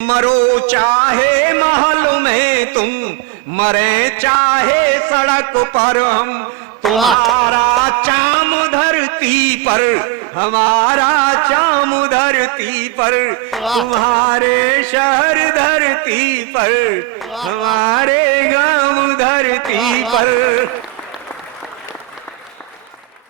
मरो चाहे महल में तुम, मरे चाहे सड़क पर हम, तुम्हारा चाम धरती पर, हमारा चाम धरती पर, तुम्हारे शहर धरती पर, हमारे गांव धरती पर।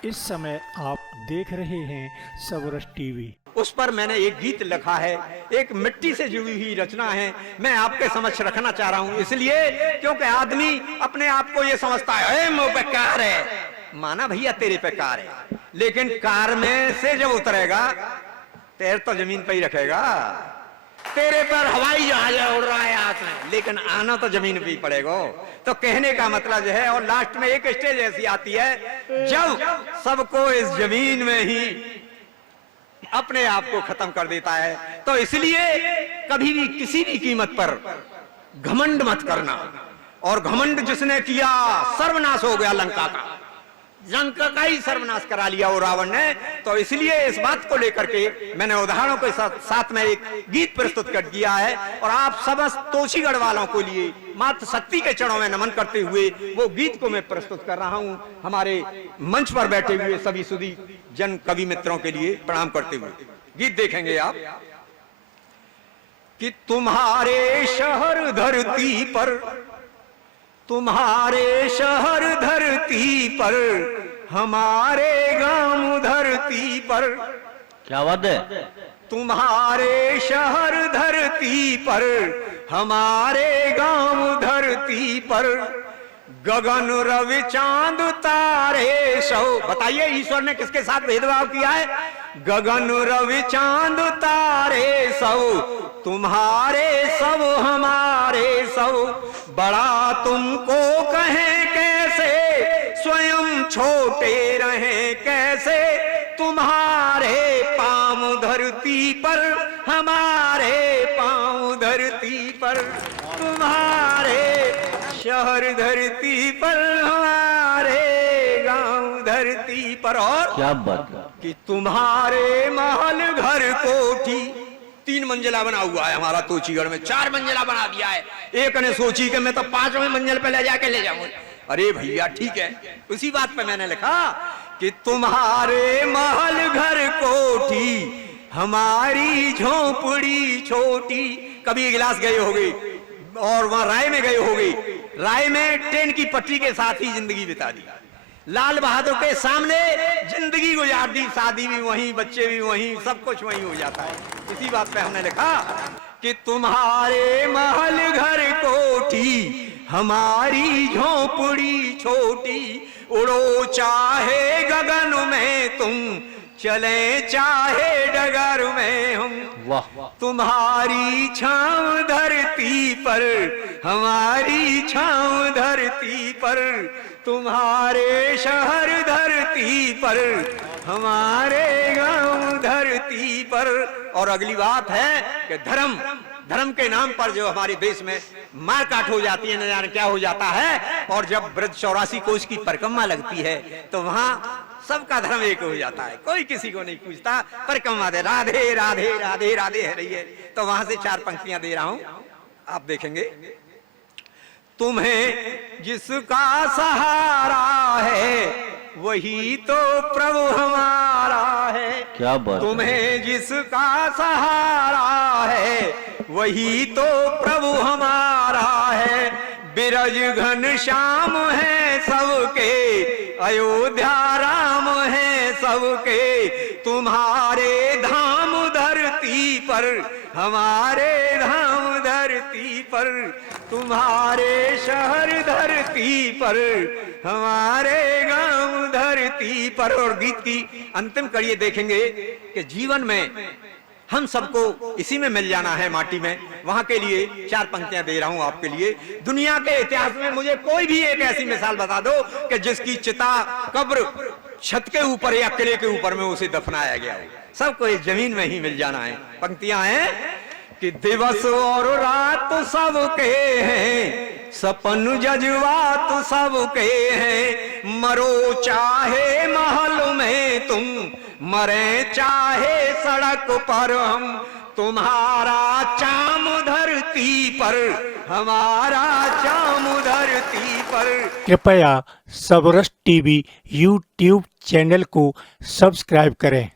इस समय आप देख रहे हैं सबरस टीवी। उस पर मैंने एक गीत लिखा है, एक मिट्टी से जुड़ी हुई रचना है, मैं आपके समक्ष रखना चाह रहा हूं, इसलिए क्योंकि आदमी अपने आप को ये समझता है मुझ पे कार है, माना भैया तेरे पे कार है, लेकिन कार में से जब उतरेगा पैर तो जमीन पे ही रखेगा। तेरे पर हवाई जहाज उड़ रहा है हाथ में, लेकिन आना तो जमीन पे ही पड़ेगा। तो कहने का मतलब है, और लास्ट में एक स्टेज ऐसी आती है जब सबको इस जमीन में ही अपने आप को खत्म कर देता है। तो इसलिए कभी भी किसी भी कीमत पर घमंड मत करना, और घमंड जिसने किया सर्वनाश हो गया, लंका का ही सर्वनाश करा लिया वो रावण ने। तो इसलिए इस बात को लेकर के मैंने उदाहरणों के साथ में एक गीत प्रस्तुत कर दिया है, और आप समस्त तोशीगढ़ वालों को लिए मात्र शक्ति के चरणों में नमन करते हुए वो गीत को मैं प्रस्तुत कर रहा हूं, हमारे मंच पर बैठे हुए सभी सुधी जन कवि मित्रों के लिए प्रणाम करते हुए गीत देखेंगे आप कि तुम्हारे शहर धरती पर, तुम्हारे शहर धरती पर, हमारे गांव धरती पर। क्या बात है? तुम्हारे शहर धरती पर, हमारे गांव धरती पर, गगन रवि चांद तारे सौ। बताइए ईश्वर ने किसके साथ भेदभाव किया है? गगन रवि चांद तारे सौ, तुम्हारे सब हमारे सब। बड़ा तुमको कहें कैसे, स्वयं छोटे रहें कैसे, तुम्हारे पांव धरती पर, हमारे पांव धरती पर, तुम्हारे शहर धरती पर, हमारे गांव धरती पर। और क्या बात कि तुम्हारे महल घर कोठी, 3 मंजिला बना हुआ है हमारा तोशीगढ़ में, 4 मंजिला बना दिया है। एक ने सोची कि मैं तो 5वें मंजिल पे ले जाके ले जाऊंगा। अरे भैया ठीक है, उसी बात पे मैंने लिखा कि तुम्हारे महल घर कोठी, हमारी झोंपड़ी छोटी। कभी गिलास गए होगे और वहां राय में गए होगे, राय में ट्रेन की पटरी के साथ ही जिंदगी बिता दी, लाल बहादुर के सामने जिंदगी गुजार दी, शादी भी वहीं, बच्चे भी वहीं, सब कुछ वहीं हो जाता है। इसी बात पे हमने लिखा कि तुम्हारे महल घर कोठी, हमारी झोंपड़ी छोटी, उड़ो चाहे गगन में तुम, चले चाहे डगर में हम। वाह। तुम्हारी छांव धरती पर, हमारी छांव धरती पर, तुम्हारे शहर धरती पर, हमारे गांव धरती पर। और अगली बात है कि धर्म के नाम पर जो हमारे देश में मारकाट हो जाती है, न जाने क्या हो जाता है। और जब ब्रज 84 कोष की परिक्रमा लगती है तो वहां सबका धर्म एक हो जाता है, कोई किसी को नहीं पूछता, परिक्रमा दे राधे राधे राधे राधे है रही है। तो वहां से 4 पंक्तियां दे रहा हूं, आप देखेंगे। तुम्हें जिसका सहारा है वही तो प्रभु हमारा है। क्या बात? तुम्हें जिसका सहारा है वही तो प्रभु हमारा है। बिरज घन श्याम है सबके, अयोध्या राम है सबके, तुम्हारे धाम धरती पर, हमारे धाम धरती पर, तुम्हारे शहर धरती पर, हमारे गांव धरती पर। और गीत की अंतिम कड़ी देखेंगे कि जीवन में हम सबको इसी में मिल जाना है, माटी में। वहां के लिए 4 पंक्तियां दे रहा हूं आपके लिए। दुनिया के इतिहास में मुझे कोई भी एक ऐसी मिसाल बता दो कि जिसकी चिता, कब्र छत के ऊपर या किले के ऊपर में उसे दफनाया गया हो। सबको इस जमीन में ही मिल जाना है। पंक्तियां हैं कि दिवस और रात सबके हैं, सपन जज्बात सबके हैं, मरो चाहे महल में तुम, मरे चाहे सड़क पर हम, तुम्हारा चाम धरती पर, हमारा चाम धरती पर। कृपया सबरस टीवी यूट्यूब चैनल को सब्सक्राइब करें।